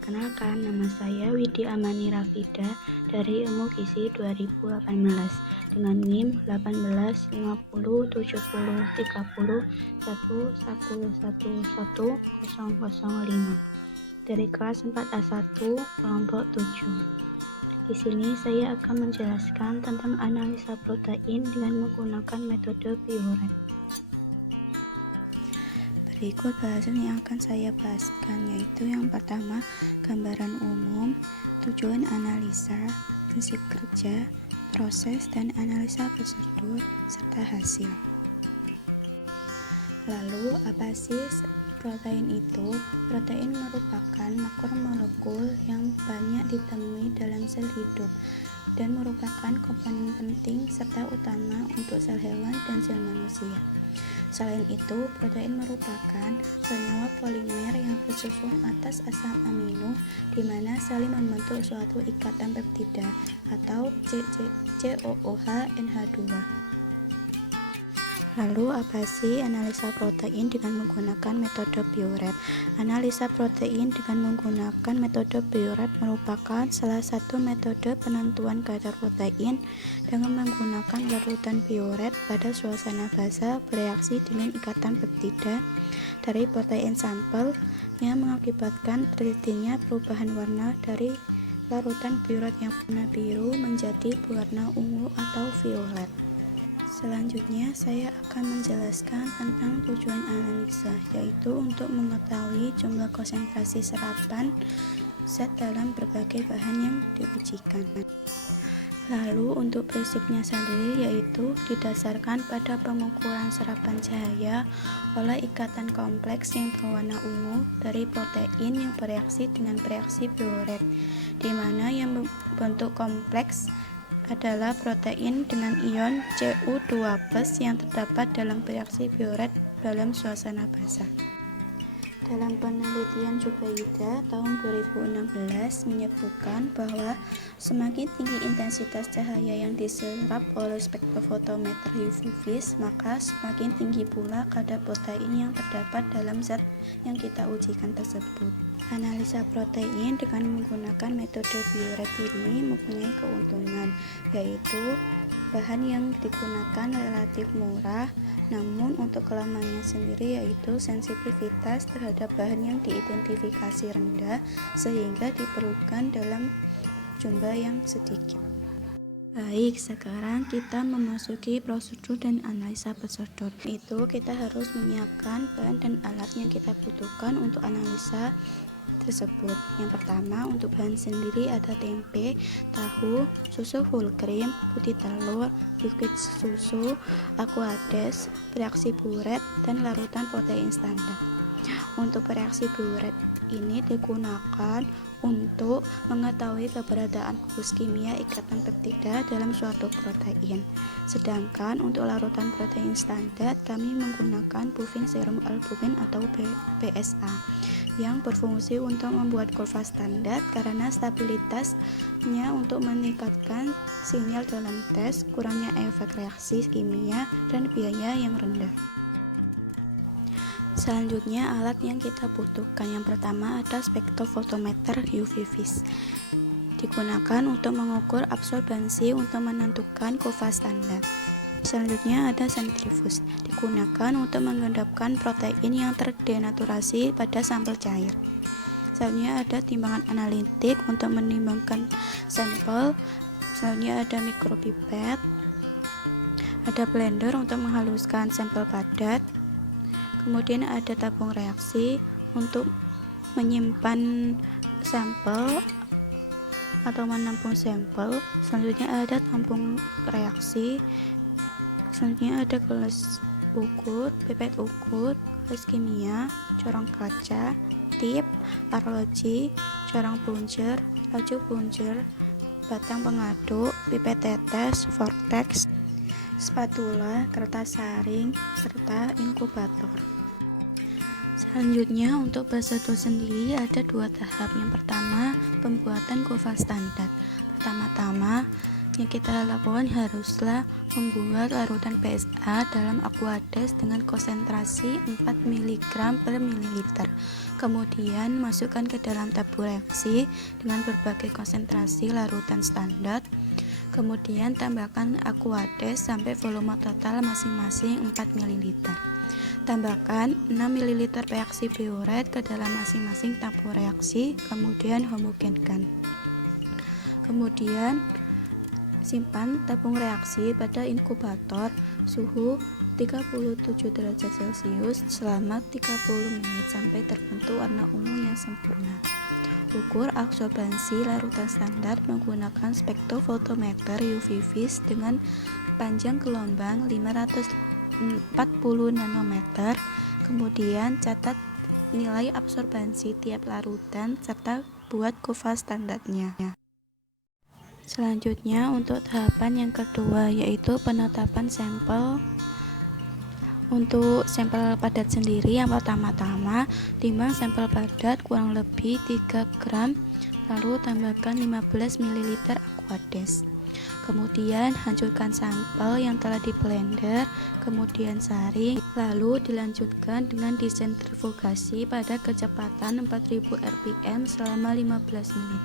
Perkenalkan, nama saya Widi Amani Rafida dari Ilmu Gizi 2018 dengan NIM 18.50.70.30.1111.005 dari kelas 4A1 kelompok 7. Di sini saya akan menjelaskan tentang analisa protein dengan menggunakan metode Biuret. Berikut bahasan yang akan saya bahaskan, yaitu yang pertama, gambaran umum, tujuan analisa, prinsip kerja, proses dan analisa prosedur, serta hasil. Lalu, apa sih protein itu? Protein merupakan makromolekul yang banyak ditemui dalam sel hidup dan merupakan komponen penting serta utama untuk sel hewan dan sel manusia. Selain itu, protein merupakan senyawa polimer yang tersusun atas asam amino di mana saling membentuk suatu ikatan peptida atau COOH-NH2. Lalu, apa sih analisa protein dengan menggunakan metode Biuret? Analisa protein dengan menggunakan metode Biuret merupakan salah satu metode penentuan kadar protein dengan menggunakan larutan Biuret pada suasana basah bereaksi dengan ikatan peptida dari protein sampel yang mengakibatkan terjadinya perubahan warna dari larutan Biuret yang warna biru menjadi berwarna ungu atau violet. Selanjutnya, saya akan menjelaskan tentang tujuan analisa, yaitu untuk mengetahui jumlah konsentrasi serapan zat dalam berbagai bahan yang diujikan. Lalu, untuk prinsipnya sendiri, yaitu didasarkan pada pengukuran serapan cahaya oleh ikatan kompleks yang berwarna ungu dari protein yang bereaksi dengan reaksi Biuret, di mana yang bentuk kompleks adalah protein dengan ion Cu2+ yang terdapat dalam reaksi Biuret dalam suasana basah. Dalam penelitian Jubaida tahun 2016 menyebutkan bahwa semakin tinggi intensitas cahaya yang diserap oleh spektrofotometer UV-Vis, maka semakin tinggi pula kadar protein yang terdapat dalam zat yang kita ujikan tersebut. Analisa protein dengan menggunakan metode Biuret ini mempunyai keuntungan, yaitu bahan yang digunakan relatif murah, namun untuk kelemahannya sendiri yaitu sensitivitas terhadap bahan yang diidentifikasi rendah sehingga diperlukan dalam jumlah yang sedikit. Baik, sekarang kita memasuki prosedur dan analisa prosedur. Itu kita harus menyiapkan bahan dan alat yang kita butuhkan untuk analisa tersebut. Yang pertama, untuk bahan sendiri ada tempe, tahu, susu full cream, putih telur, biskuit susu, aquades, reaksi Biuret, dan larutan protein standar. Untuk reaksi Biuret ini digunakan untuk mengetahui keberadaan gugus kimia ikatan peptida dalam suatu protein. Sedangkan untuk larutan protein standar kami menggunakan buffing serum albumin atau BSA yang berfungsi untuk membuat kurva standar karena stabilitasnya untuk meningkatkan sinyal dalam tes, kurangnya efek reaksi kimia, dan biaya yang rendah. Selanjutnya, alat yang kita butuhkan yang pertama ada spektrofotometer UV-Vis. Digunakan untuk mengukur absorbansi untuk menentukan kurva standar. Selanjutnya ada sentrifuge, digunakan untuk mengendapkan protein yang terdenaturasi pada sampel cair. Selanjutnya ada timbangan analitik untuk menimbangkan sampel. Selanjutnya ada mikropipet, ada blender untuk menghaluskan sampel padat. Kemudian ada tabung reaksi untuk menyimpan sampel atau menampung sampel. Selanjutnya ada tampung reaksi. Selanjutnya ada gelas ukur, pipet ukur, gelas kimia, corong kaca, tip, arloji, corong plunger, laju plunger, batang pengaduk, pipet tetes, vortex, spatula, kertas saring, serta inkubator. Selanjutnya untuk prosedur sendiri ada dua tahap. Yang pertama, pembuatan kurva standar. Pertama-tama Yang kita lakukan haruslah membuat larutan PSA dalam Aquades dengan konsentrasi 4 mg per mililiter. Kemudian masukkan ke dalam tabung reaksi dengan berbagai konsentrasi larutan standar. Kemudian tambahkan Aquades sampai volume total masing-masing 4 ml. Tambahkan 6 ml reaksi biuret ke dalam masing-masing tabung reaksi, kemudian homogenkan. Kemudian simpan tabung reaksi pada inkubator suhu 37 derajat Celcius selama 30 menit sampai terbentuk warna ungu yang sempurna. Ukur absorbansi larutan standar menggunakan spektrofotometer UV vis dengan panjang gelombang 540 nanometer. Kemudian catat nilai absorbansi tiap larutan serta buat kurva standarnya. Selanjutnya untuk tahapan yang kedua, yaitu penetapan sampel. Untuk sampel padat sendiri, yang pertama-tama timbang sampel padat kurang lebih 3 gram, lalu tambahkan 15 ml Aquades. Kemudian hancurkan sampel yang telah di blender, kemudian saring, lalu dilanjutkan dengan disentrifugasi pada kecepatan 4000 rpm selama 15 menit.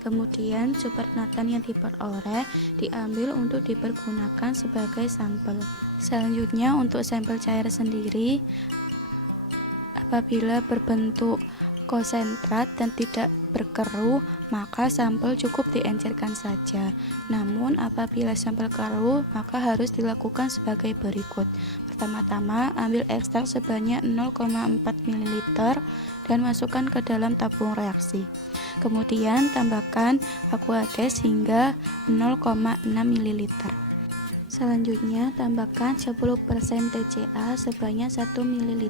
Kemudian supernatan yang diperoleh diambil untuk dipergunakan sebagai sampel. Selanjutnya untuk sampel cair sendiri, apabila berbentuk konsentrat dan tidak berkeruh, maka sampel cukup diencerkan saja. Namun apabila sampel keruh, maka harus dilakukan sebagai berikut. Pertama-tama, ambil ekstrak sebanyak 0,4 ml dan masukkan ke dalam tabung reaksi. Kemudian tambahkan Aquades hingga 0,6 ml. Selanjutnya, tambahkan 10% TCA sebanyak 1 ml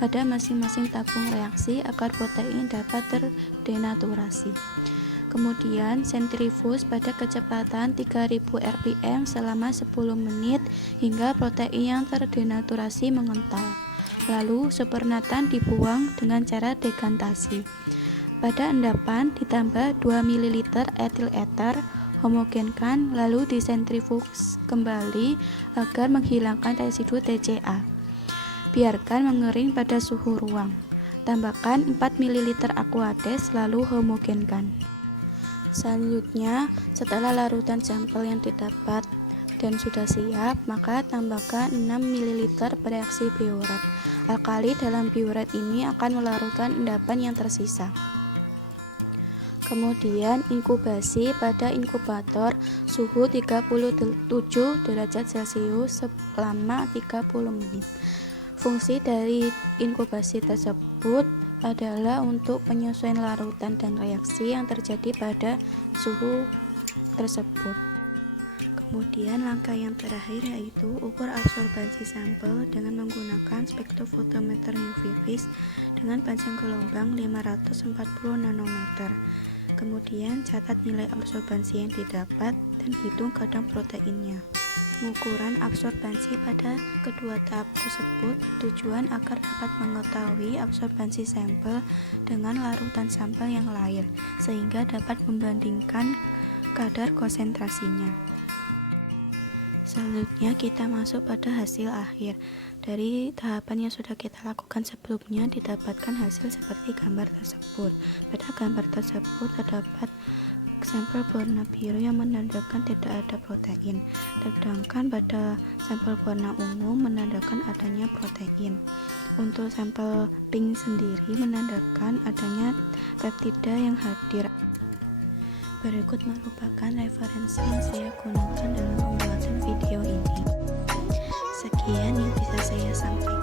pada masing-masing tabung reaksi agar protein dapat terdenaturasi. Kemudian, sentrifus pada kecepatan 3000 rpm selama 10 menit hingga protein yang terdenaturasi mengental. Lalu, supernatan dibuang dengan cara degantasi. Pada endapan ditambah 2 ml etil eter, homogenkan, lalu disentrifuge kembali agar menghilangkan residu TCA. Biarkan mengering pada suhu ruang. Tambahkan 4 ml Aquades lalu homogenkan. Selanjutnya, setelah larutan sampel yang didapat dan sudah siap, maka tambahkan 6 ml bereaksi biuret. Alkali dalam biuret ini akan melarutkan endapan yang tersisa. Kemudian inkubasi pada inkubator suhu 37 derajat Celcius selama 30 menit. Fungsi dari inkubasi tersebut adalah untuk penyesuaian larutan dan reaksi yang terjadi pada suhu tersebut. Kemudian langkah yang terakhir yaitu ukur absorbansi sampel dengan menggunakan spektrofotometer UV vis dengan panjang gelombang 540 nanometer. Kemudian catat nilai absorbansi yang didapat dan hitung kadar proteinnya. Pengukuran absorbansi pada kedua tahap tersebut tujuan agar dapat mengetahui absorbansi sampel dengan larutan sampel yang lain, sehingga dapat membandingkan kadar konsentrasinya. Selanjutnya kita masuk pada hasil akhir. Dari tahapan yang sudah kita lakukan sebelumnya didapatkan hasil seperti gambar tersebut. Pada gambar tersebut terdapat sampel berwarna biru yang menandakan tidak ada protein, sedangkan pada sampel warna ungu menandakan adanya protein. Untuk sampel pink sendiri menandakan adanya peptida yang hadir. Berikut merupakan referensi yang saya gunakan dalam pembuatan video ini. Sekian yang bisa saya sampaikan.